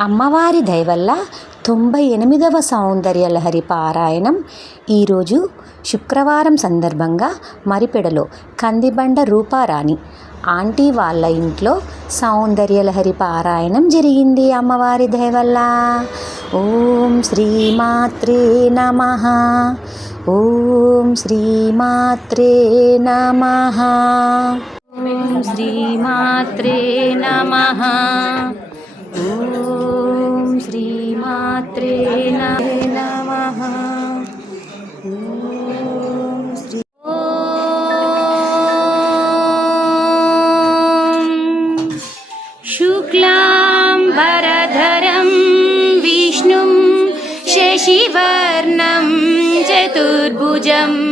అమ్మవారి దయవల్ల తొంభై ఎనిమిదవ సౌందర్యలహరి పారాయణం ఈరోజు శుక్రవారం సందర్భంగా మరిపెడలో కందిబండ రూపారాణి ఆంటీ వాళ్ళ ఇంట్లో సౌందర్యలహరి పారాయణం జరిగింది అమ్మవారి దయవల్ల. ఓం శ్రీమాత్రే నమ. ఓం శ్రీమాత్రే నమ. శ్రీమాత్రే నమ. ॐ श्रीमात्रे नमः। शुक्लाम्बरधरं विष्णुं शशिवर्णं चतुर्भुजम्।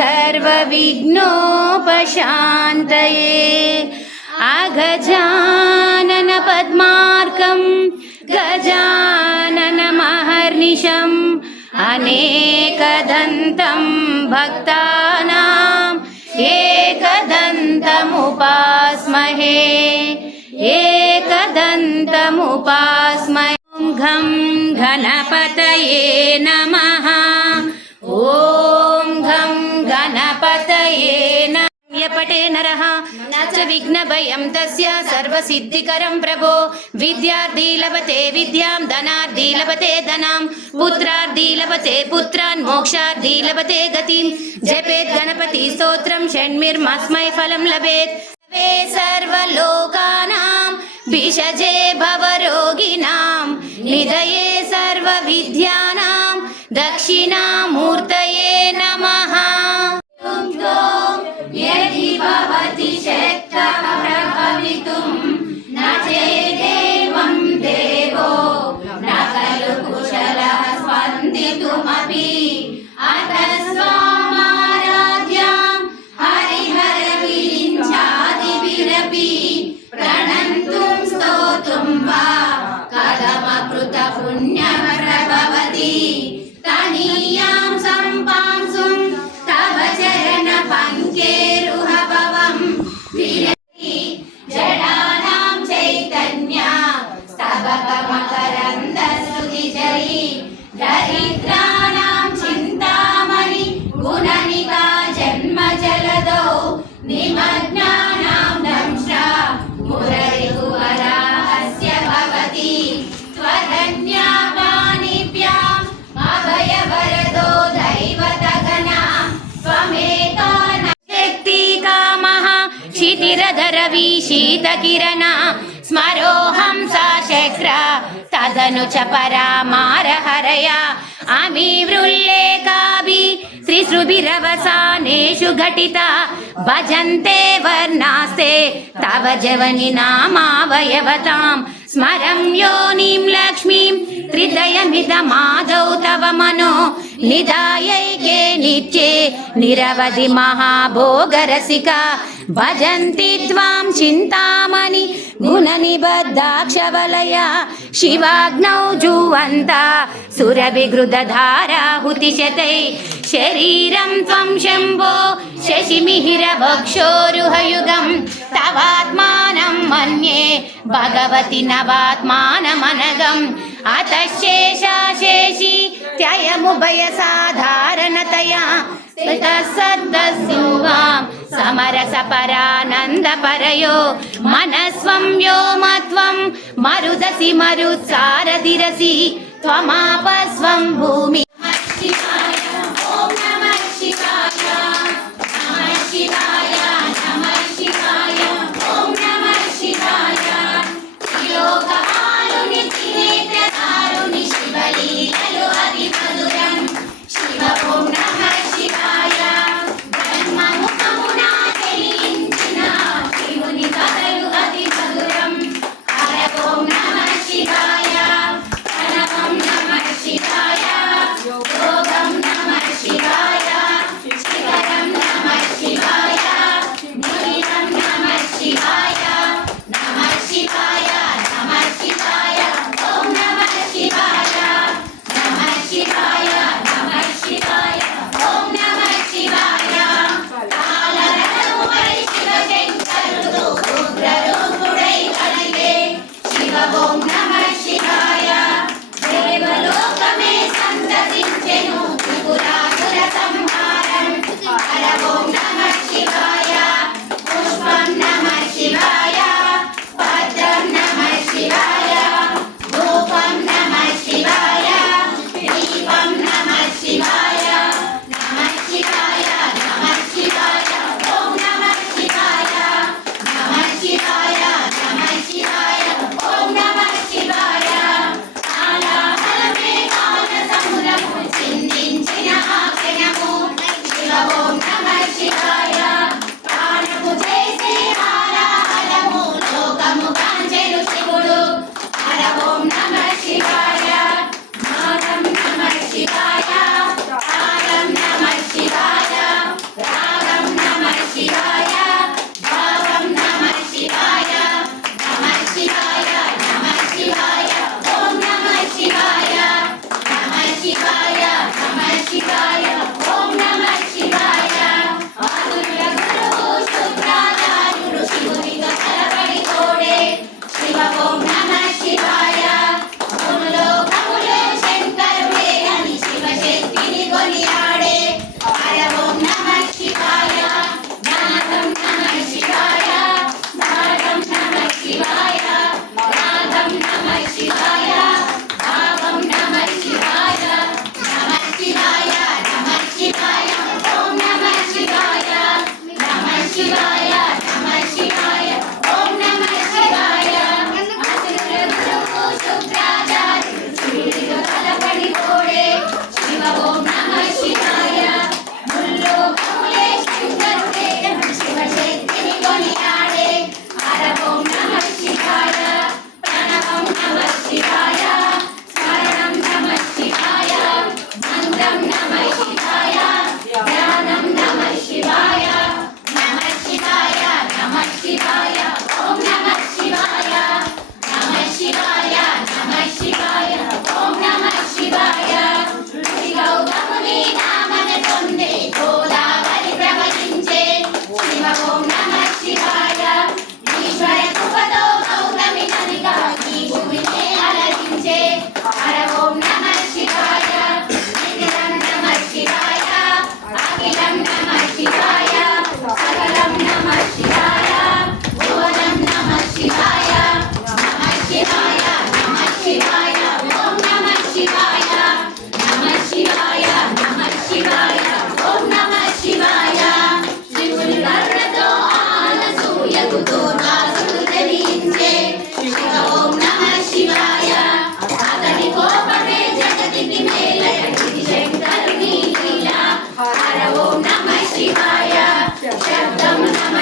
सर्वविघ्नोपशान्तये अगजाननपद्मार्कं गजाननमहर्निशम् अनेकदन्तं भक्तानाम् एकदन्तमुपास्महे एकदन्तमुपास्महे ॐ घं गणपतये नमः यपटे नरः। न च विघ्नभयं तस्य सर्वसिद्धिकरं प्रभो। विद्यार्थी लभते विद्यां, धनार्थी लभते धनां। पुत्रार्थी लभते पुत्रान्, मोक्षार्थी लभते गतिं। जपेत् गणपति स्तोत्रं, षण्मिर्मस्मै फलं लभेत्। सर्वे सर्वलोकानां, भिषजे भवरोगिणां। निधये सर्वविद्यानां, दक्षिणामूर्तये नमः। దేవో నకలు కుశల స్పందితుమీ క్షీరధరవి శీతకిరణ స్మరోహం సాశక్ర తదను చ పరామారహరయ అమీ వృల్లేకాభి त्रिसृभिरवसानेषु घटिता भजन्ते वर्णास्ते तव जवनि नामावयवतां स्मरं योनिं लक्ष्मीं त्रिदयमिदमादौ तव मनो निधायैके नित्ये निरवधि महाभोगरसिका भजन्ति त्वां चिन्तामणि गुणनिबद्धाक्षवलया शिवाग्नौ जुवन्ता सुरभिगृदधाराहुतिशतै शरीरं त्वं शम्भो शशिमिहिरवक्षोरुहयुगं तवात्मानं मन्ये भगवति नवात्मानमनगम् अतः शेषाशेषि त्ययमुभयसाधारणतया सद्दस्युवां समरसपरानन्दपरयो मनस्वं व्योमत्वं मरुदसि मरुत्सारधिरसि त्वमापस्वं भूमि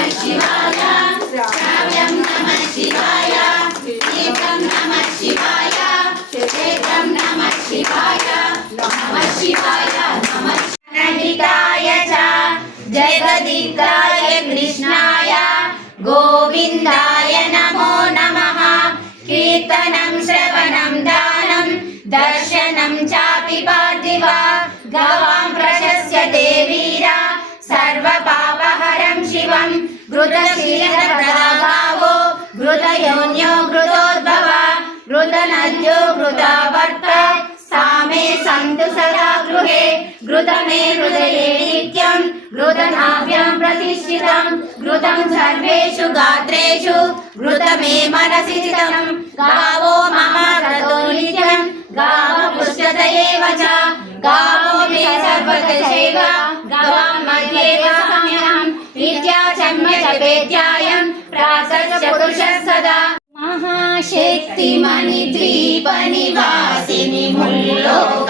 Namah Shivaya. भवन्तु सदा गृहे, घृतमे हृदये नित्यं घृतनाभ्यां प्रतिष्ठितं घृतं सर्वेषु गात्रेषु, घृतमे मनसि स्थितं गावो मम ततो नित्यं गावपुष्टत एव च। गावो मे सर्वदैव गवां मध्ये गम्यहं नित्या चम्यजपेद्यायं प्रासस्य पुरुषः सदा। महाशक्तिमणिद्वीपनिवासिनि मुल्लोक।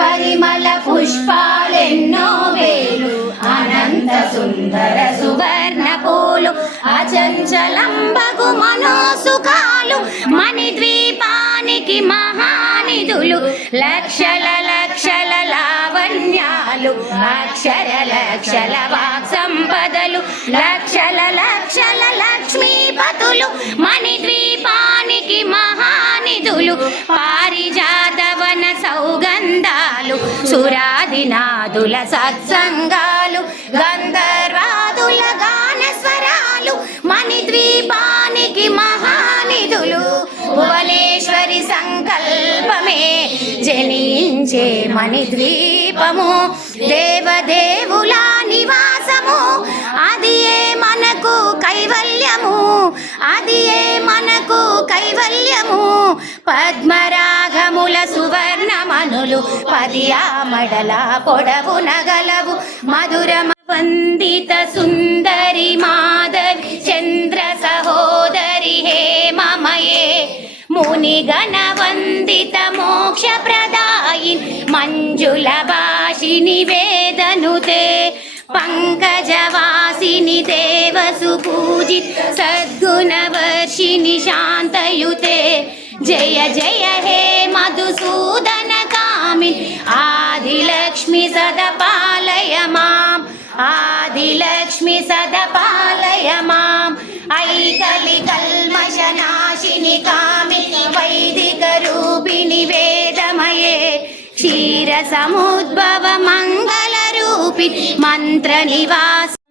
పరిమళ పుష్పాలెన్నో వేలు అనంత సుందర సువర్ణ పూలు అచంచలంబగు మనోసుఖాలు మణి ద్వీపానికి మహానిధులు లక్షల లక్షల లావణ్యాలు అక్షర లక్షల వాక్ సంపదలు లక్షల లక్షల లక్ష్మీపతులు మణి ద్వీపానికి మహానిధులు పారిజాత సౌగంధాలు సురాదినాదుల సత్సంగాలు గంధర్వాదుల గాన స్వరాలు మణిద్వీపానికి మహానిధులు భువనేశ్వరి సంకల్పమే జనించే మణి ద్వీపము దేవదేవుల నివాసము మనకు కైవల్యము. అది ఏ మనకు కైవల్యము? పద్మరాగముల సువర్ణమనులు పదియా మడల పొడవు నగలవు. మధురమ వందిత సుందరి మాధవి చంద్ర సహోదరి హే మమయే మునిగణ వందిత మోక్ష ప్రదాయి మంజుల భాషిని వేదనుతే పంకజవాసిని దేవసు పూజిత్ సద్గుణవర్షిణి శాంతయుతే జయ జయ హే మధుసూదన కామిని ఆదిలక్ష్మి సదపాలయ మాం ఆదిలక్ష్మి సదపాలయ మాం ఐకలి కల్మషనాశిని కామిని వైదిక రూపిణి వేదమయే క్షీర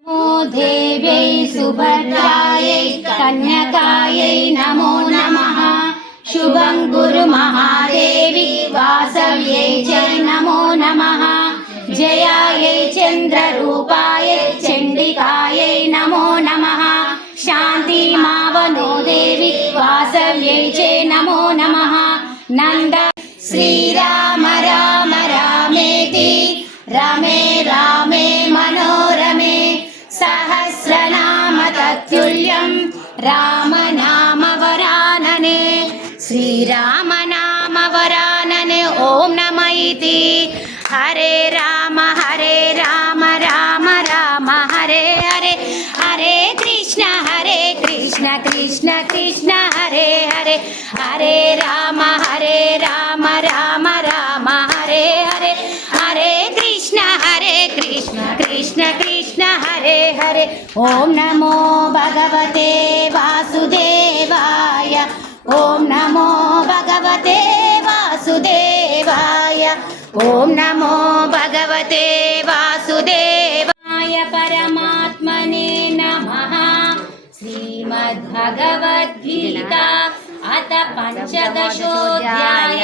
సముద్భవ మంగళ రూపి మంత్ర నివాస దేవ్యై సుభద్రాయై కన్యకాయై నమో నమః శుభం గురు మహాదేవి వాసవ్యై చ నమో నమః జయాయై చంద్రరూపాయై చండికాయై నమో నమః శాంతి మావనో దేవి వాసవ్యై చే నమో నమః నంద శ్రీరామ రామ రామేతి రమే రామే మనోరమే సహస్రనామ తత్తుల్యం రామనామ వరాననే ఓం నమో భగవతే వాసుదేవాయ. ఓం నమో భగవతే వాసుదేవాయ. ఓం నమో భగవతే వాసుదేవాయ. పరమాత్మనే నమ. శ్రీమద్భగవద్గీత అత పంచదశోధ్యాయ.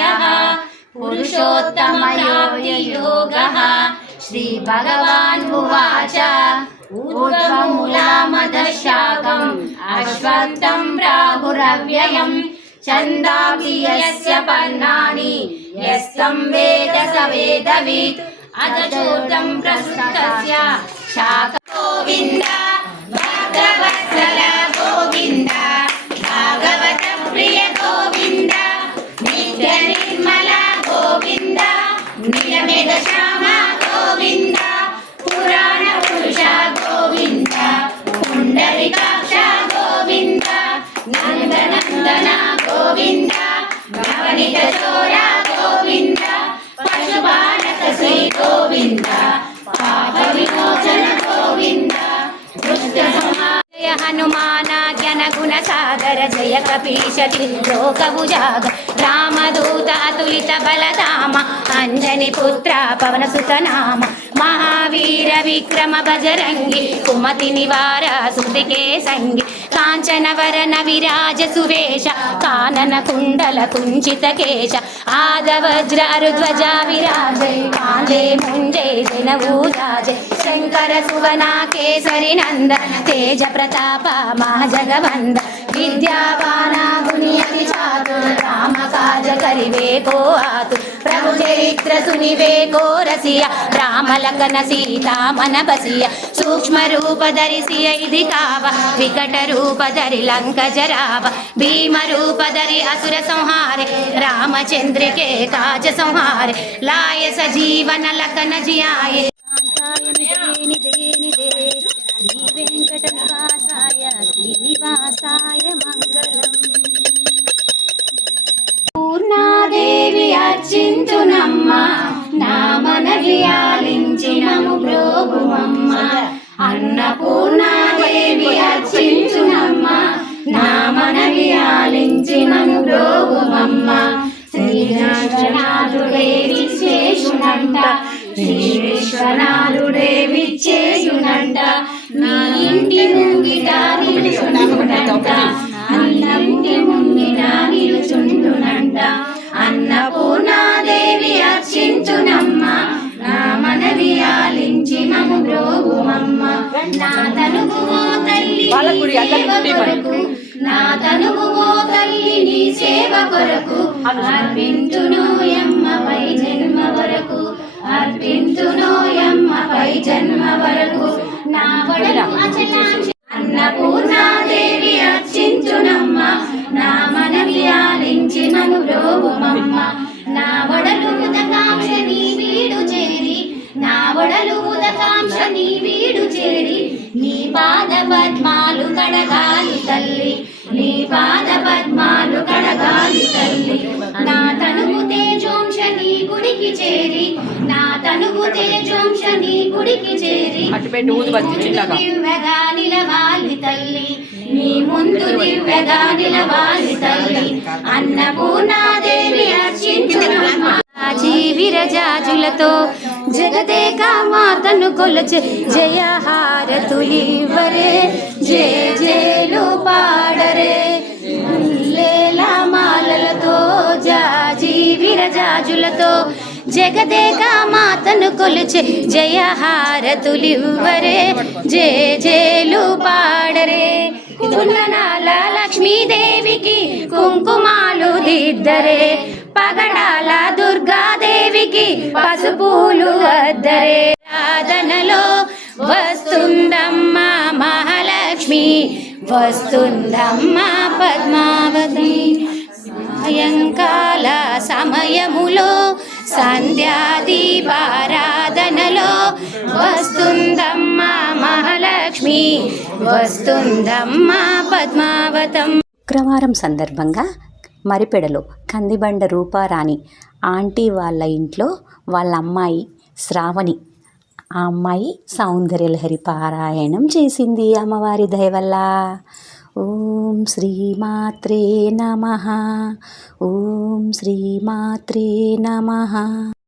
పురుషోత్తమ యోగ శ్రీభగవాన్ ఉవాచ ऊर्ध्वमूलामदशाकम् अश्वत्थं प्राहुरव्ययम् छन्दांसि यस्य पर्णानि यस्तं वेद स वेदवित् अथ चोर्दं प्रस्तुतस्य शाक गोविन्द भद्रवत्सल పీషతి లోకభుజాగ రామదూత అతులిత బలధామ. అంజని పుత్ర పవన సుత మహావీర విక్రమ బజరంగి. కుమతి నివార సుతికే సంగి కాంచనవరన విరాజ సువేష. కానన కుండల కుంచిత కేశ. ఆదవజ్ర అరుధ్వజ విరాజై. కాందే ముంజే జనవూజాజే శంకర సువనా కేసరి నంద తేజ ప్రతాప మహాజగవంద. విద్యావాన గుణియతి చాతు రామ కాజ కరివే ఆతు ప్రభు చరిత్ర సునివే కో రసియ రామ లకన సీతా మన బసియ సూక్ష్మ రూప ధరిసియ ఇది కావ వికట రూప ధరి లంక జరావ భీమ రూప ధరి అసుర సంహారే రామచంద్రికే కాజ సంహారే లాయ సజీవన లకన జియాయే రక్షించునమ్మ. నా మనవి ఆలించినము బ్రోగుమమ్మ అన్నపూర్ణాదేవి అర్చించునమ్మ. నా మనవి ఆలించినము బ్రోగుమమ్మ శ్రీ విశ్వనాథుడే విశేషునంట శ్రీ విశ్వనాథుడే విచ్చేయునంట నీ ఇంటి ముంగిట నిలుచుండునంట. అన్నంటి ముంగిట నిలుచుండున అన్నపూర్ణాదేవి అర్చించునమ్మ. నా మనవి ఆలించి మము బ్రోగుమమ్మ నా తనుగు ఓ తల్లి కొరకు. నా తనుగు ఓ తల్లి నీ సేవ కొరకు. అర్పింతును ఎమ్మపై జన్మ వరకు. అర్పింతును ఎమ్మపై జన్మ వరకు. నా అచలాంశ అన్నపూర్ణాదేవి అర్చించునమ్మ. నా మనవి ఆలించి మను బ్రోగుమమ్మ నా వడలు ఉదకాంక్ష నీ వీడు చేరి. నా వడలు ఉదకాంక్ష నీ వీడు చేరి. నీ పాద పద్మాలు కడగాలి తల్లి. నీ పాద పద్మాలు కడగాలి తల్లి. నా తనువు తేజోంశ నీ గుడికి చేరి. నా తనువు తేజోంశ నీ గుడికి చేరి. నిలవాలి తల్లి. నీ ముందు దివ్యగా నిలవాలి తల్లి అన్నపూర్ణాదేవి అర్చించునమ్మ విరజాజులతో జగదేక మాతను కొలచే జయ హారతులివరే జయ జయలు పాడరే. లేల మాలలతో జాజి విరజాజులతో జగదేక మాతను కొలిచే జయ హారతులివ్వరే జయ జయలు పాడరే. కుందనాల లక్ష్మీదేవికి కుంకుమాలు దిద్దరే పగడాల దుర్గాదేవికి పసుపులు వద్దరే రాధనలో వస్తుందమ్మ మహాలక్ష్మి వస్తుందమ్మ పద్మావతి. సాయంకాల సమయములో సంధ్యాదీపారాధనలో వస్తుందమ్మ లక్ష్మి వస్తుందమ్మా పద్మావతం. శుక్రవారం సందర్భంగా మరిపెడలో కందిబండ రూపారాణి ఆంటీ వాళ్ళ ఇంట్లో వాళ్ళ అమ్మాయి శ్రావణి. ఆ అమ్మాయి సౌందర్యలహరి పారాయణం చేసింది అమ్మవారి దయవల్ల. ఓం శ్రీమాత్రే నమ. ఓం శ్రీమాత్రే నమ.